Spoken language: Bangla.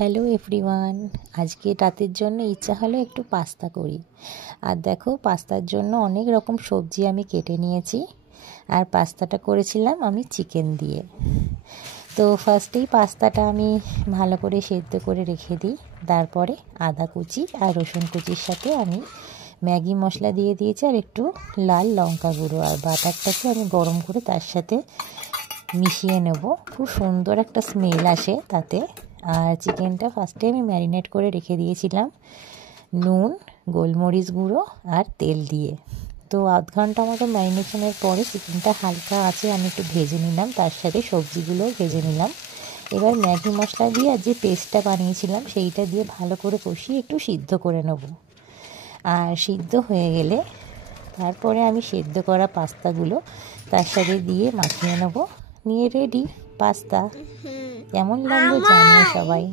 হ্যালো এভরিওয়ান, আজকে রাতের জন্য ইচ্ছা হলো একটু পাস্তা করি। আর দেখো, পাস্তার জন্য অনেক রকম সবজি আমি কেটে নিয়েছি। আর পাস্তাটা করেছিলাম আমি চিকেন দিয়ে। তো ফার্স্টেই পাস্তাটা আমি ভালো করে সেদ্ধ করে রেখে দিই। তারপরে আদা কুচি আর রসুন কুচির সাথে আমি ম্যাগি মশলা দিয়ে দিয়েছি, আর একটু লাল লঙ্কা গুঁড়ো আর বাটারটাকে আমি গরম করে তার সাথে মিশিয়ে নেব। খুব সুন্দর একটা স্মেল আসে তাতে। আর চিকেনটা ফার্স্টে আমি ম্যারিনেট করে রেখে দিয়েছিলাম নুন, গোলমরিচ গুঁড়ো আর তেল দিয়ে। তো আধ ঘন্টা মতো ম্যারিনেশনের পরে চিকেনটা হালকা আঁচে আমি একটু ভেজে নিলাম, তার সাথে সবজিগুলোও ভেজে নিলাম। এবার ম্যাগি মশলা দিয়ে আর যে পেস্টটা বানিয়েছিলাম সেইটা দিয়ে ভালো করে কষিয়ে একটু সিদ্ধ করে নেব। আর সিদ্ধ হয়ে গেলে তারপরে আমি সেদ্ধ করা পাস্তাগুলো তার সাথে দিয়ে মাখিয়ে নেব। নিয়ে রেডি পাস্তা। কেমন লাগলো জানিও সবাই।